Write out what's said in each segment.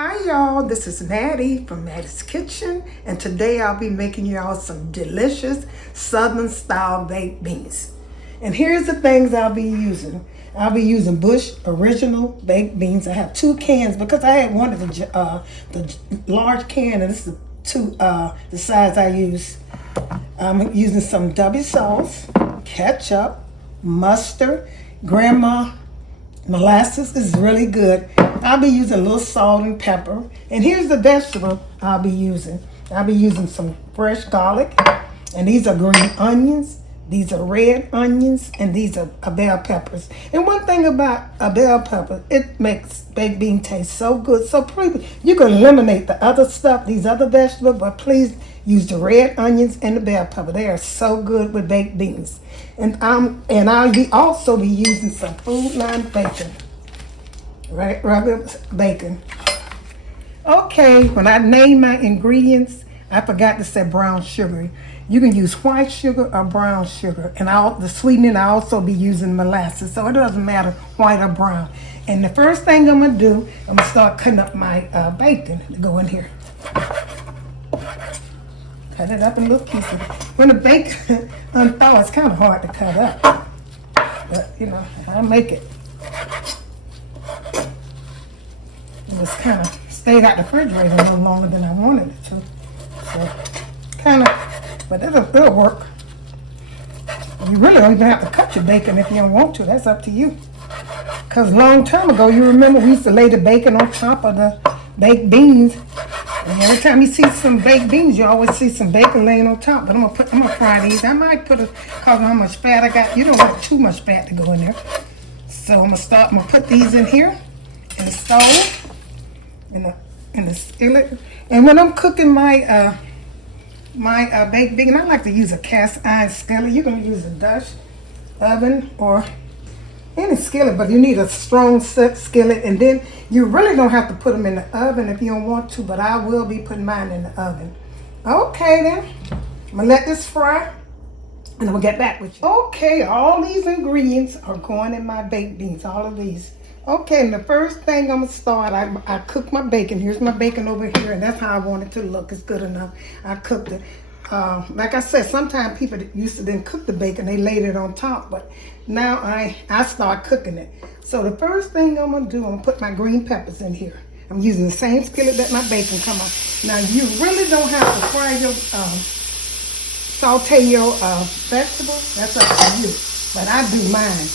Hi y'all, this is Mattie from Mattie's Kitchen, and today I'll be making y'all some delicious Southern style baked beans. And here's the things I'll be using. I'll be using Bush Original baked beans. I have 2 cans because I had one of the large can, and this is the size I use. I'm using some W sauce, ketchup, mustard, grandma molasses is really good. I'll be using a little salt and pepper. And here's the vegetable I'll be using. I'll be using some fresh garlic. And these are green onions. These are red onions. And these are bell peppers. And one thing about a bell pepper, it makes baked bean taste so good. So please, you can eliminate the other stuff, these other vegetables, but please use the red onions and the bell pepper. They are so good with baked beans. And I'll also be using some Food Line bacon, right? Regular bacon. Okay, when I name my ingredients, I forgot to say brown sugar. You can use white sugar or brown sugar. And the sweetening, I also be using molasses. So it doesn't matter white or brown. And the first thing I'm going to do, I'm going to start cutting up my bacon to go in here. Cut it up in little pieces. When the bacon unthaw, it's kind of hard to cut up. But, you know, I'll make it. It just kind of stayed out the refrigerator a little longer than I wanted it to. So, kind of, but it'll work. You really don't even have to cut your bacon if you don't want to. That's up to you. Because a long time ago, you remember we used to lay the bacon on top of the baked beans. And every time you see some baked beans, you always see some bacon laying on top. But I'm gonna fry these. I might put because of how much fat I got. You don't want too much fat to go in there. So I'm gonna put these in here in the stove, in the skillet. And when I'm cooking my baked bean, I like to use a cast iron skillet. You can use a Dutch oven or any skillet, but you need a strong skillet. And then you really don't have to put them in the oven if you don't want to, but I will be putting mine in the oven. Okay then, I'm gonna let this fry and I'm gonna get back with you. Okay, all these ingredients are going in my baked beans, all of these. Okay, and the first thing I'm gonna start, I cook my bacon. Here's my bacon over here, and that's how I want it to look. It's good enough. I cooked it. Like I said, sometimes people used to then cook the bacon, they laid it on top, but now I start cooking it. So the first thing I'm gonna do, I'm gonna put my green peppers in here. I'm using the same skillet that my bacon come on. Now you really don't have to fry your, saute your vegetables. That's up to you. But I do mine.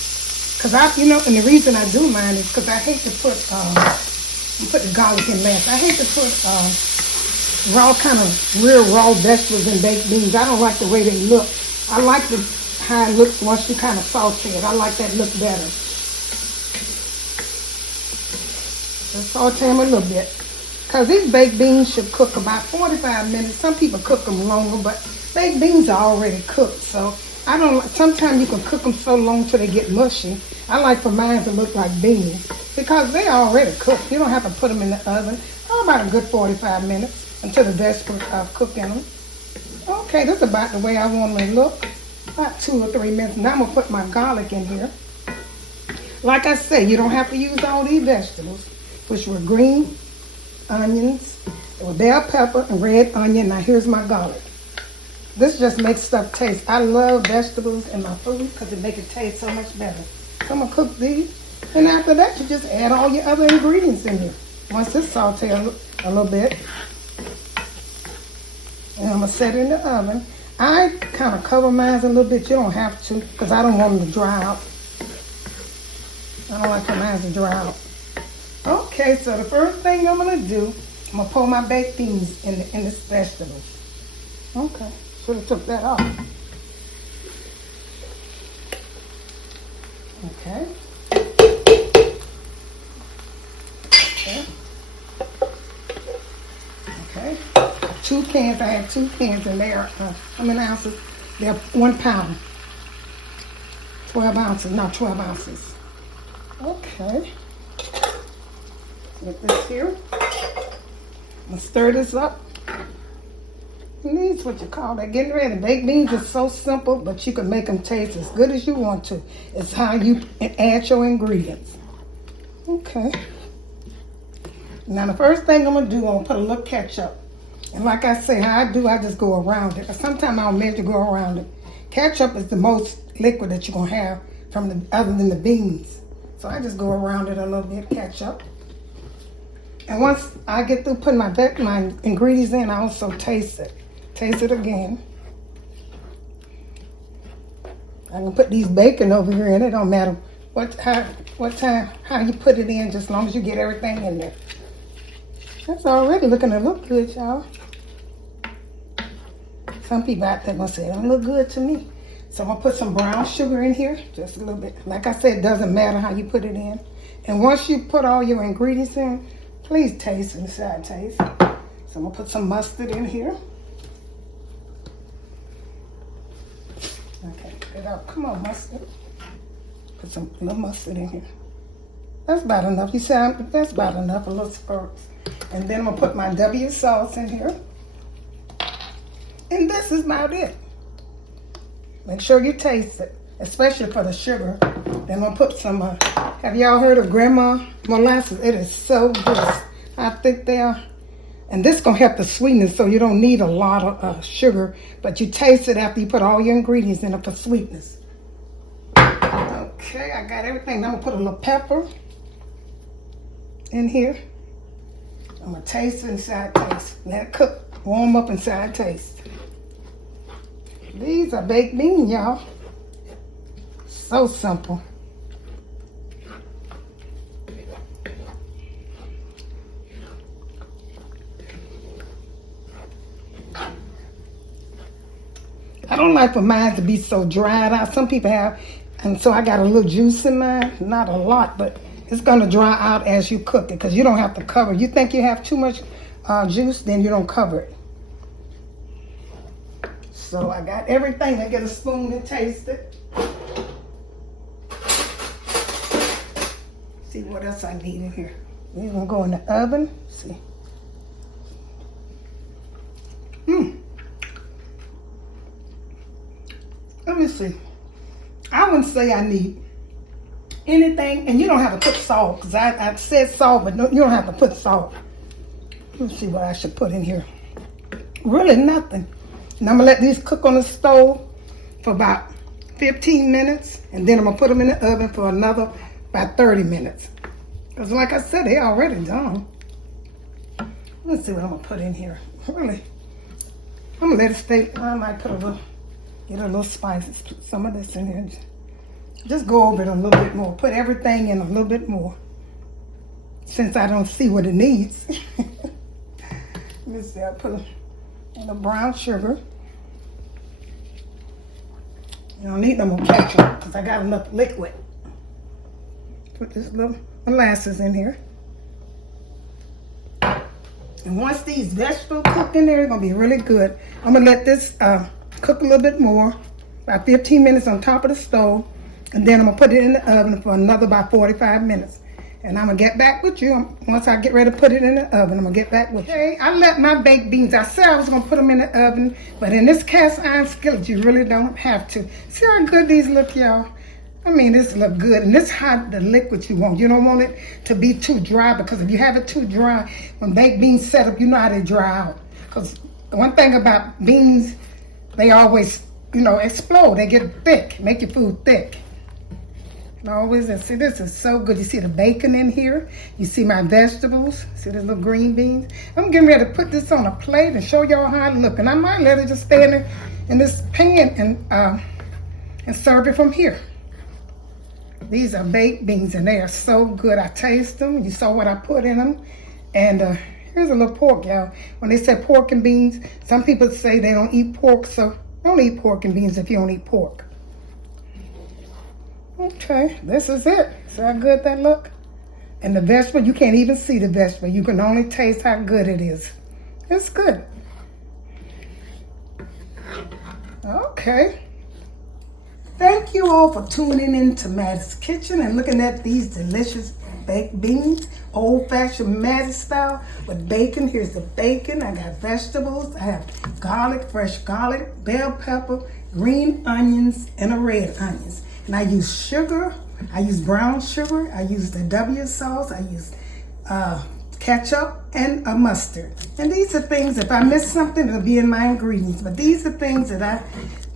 Cause and the reason I do mine is because I hate to put the garlic in last. I hate to put real raw vegetables in baked beans. I don't like the way they look. I like how it looks once you kind of saute it. I like that look better. Just saute them a little bit. Because these baked beans should cook about 45 minutes. Some people cook them longer, but baked beans are already cooked. So I don't like, sometimes you can cook them so long till they get mushy. I like for mine to look like beans because they're already cooked. You don't have to put them in the oven. About a good 45 minutes until the vegetables are cooked in them. Okay, that's about the way I want them to look. About 2 or 3 minutes. Now I'm going to put my garlic in here. Like I said, you don't have to use all these vegetables, which were green onions, bell pepper, and red onion. Now here's my garlic. This just makes stuff taste. I love vegetables in my food because it makes it taste so much better. So I'm going to cook these. And after that, you just add all your other ingredients in here. Once it's sauteed a little bit. And I'm going to set it in the oven. I kind of cover mine a little bit. You don't have to because I don't want them to dry out. I don't like for mine to dry out. Okay, so the first thing I'm going to do, I'm going to pour my baked beans in this vegetable. Okay. Should have took that off. Okay. Okay. 2 cans. I have 2 cans, and they are how many ounces? They're 1 pound. 12 ounces. No, 12 ounces. Okay. Get this here. I'm gonna stir this up. And these what you call that. Getting ready. Baked beans are so simple, but you can make them taste as good as you want to. It's how you add your ingredients. Okay. Now the first thing I'm gonna do, I'm gonna put a little ketchup. And like I say, how I do, I just go around it. Sometimes I'll measure go around it. Ketchup is the most liquid that you're gonna have from other than the beans. So I just go around it a little bit, ketchup. And once I get through putting my ingredients in, I also taste it. Taste it again. I can put these bacon over here, and it don't matter how you put it in, just as long as you get everything in there. That's already looking to look good, y'all. Some people out there gonna say it don't look good to me. So I'm gonna put some brown sugar in here, just a little bit. Like I said, it doesn't matter how you put it in. And once you put all your ingredients in, please taste and decide taste. So I'm gonna put some mustard in here. Okay, get it out. Come on, mustard. Put some little mustard in here. That's about enough. You see, that's about enough, a little spurts. And then I'm gonna put my W sauce in here. And this is about it. Make sure you taste it, especially for the sugar. Then I'm gonna put some, have y'all heard of Grandma Molasses? It is so good. I think they are. And this gonna help the sweetness, so you don't need a lot of sugar, but you taste it after you put all your ingredients in it for sweetness. Okay, I got everything. Now I'm gonna put a little pepper in here. I'm gonna taste it inside taste. Let it cook, warm up inside taste. These are baked beans, y'all. So simple. I don't like for mine to be so dried out. Some people have, and so I got a little juice in mine. Not a lot, but it's gonna dry out as you cook it, because you don't have to cover it. You think you have too much juice, then you don't cover it. So I got everything. I get a spoon and taste it. See what else I need in here. We're gonna go in the oven. See. Let me see. I wouldn't say I need anything, and you don't have to put salt, because I said salt, but no, you don't have to put salt. Let's see what I should put in here. Really nothing. And I'm gonna let these cook on the stove for about 15 minutes, and then I'm gonna put them in the oven for another about 30 minutes. Because like I said, they're already done. Let's see what I'm gonna put in here. Really, I'm gonna let it stay. I might put get a little spices, put some of this in here. Just go over it a little bit more. Put everything in a little bit more, since I don't see what it needs. Let's see, I put a brown sugar. You don't need no more ketchup, because I got enough liquid. Put this little molasses in here. And once these vegetables cook in there, it's gonna be really good. I'm gonna let this cook a little bit more, about 15 minutes on top of the stove, and then I'm gonna put it in the oven for another about 45 minutes. And I'm gonna get back with you. Once I get ready to put it in the oven, I'm gonna get back with you. Okay, I let my baked beans, I said I was gonna put them in the oven, but in this cast iron skillet, you really don't have to. See how good these look, y'all? I mean, this look good, and this how the liquid you want. You don't want it to be too dry, because if you have it too dry, when baked beans set up, you know how they dry out. Because the one thing about beans, they always, explode. They get thick, make your food thick. Always, and see, this is so good. You see the bacon in here. You see my vegetables. See the little green beans. I'm getting ready to put this on a plate and show y'all how it look. And I might let it just stay in this pan and serve it from here. These are baked beans, and they are so good. I taste them. You saw what I put in them. And here's a little pork, y'all. When they say pork and beans, some people say they don't eat pork, so don't eat pork and beans if you don't eat pork. Okay, this is it. See how good that look? And the vegetable, you can't even see the vegetable. You can only taste how good it is. It's good. Okay. Thank you all for tuning in to Mattie's Kitchen and looking at these delicious baked beans, old-fashioned Mattie style with bacon. Here's the bacon. I got vegetables. I have garlic, fresh garlic, bell pepper, green onions, and a red onions. And I use sugar. I use brown sugar. I use the W sauce. I use ketchup, and a mustard. And these are things, if I miss something, it'll be in my ingredients. But these are things that I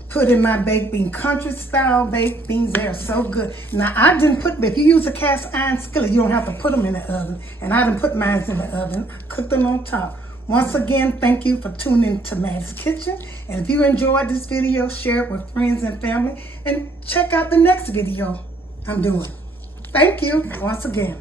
put in my baked bean, country style baked beans. They are so good. Now I didn't put, if you use a cast iron skillet, you don't have to put them in the oven. And I didn't put mine in the oven. I cooked them on top. Once again, thank you for tuning to Mattie's Kitchen. And if you enjoyed this video, share it with friends and family. And check out the next video I'm doing. Thank you once again.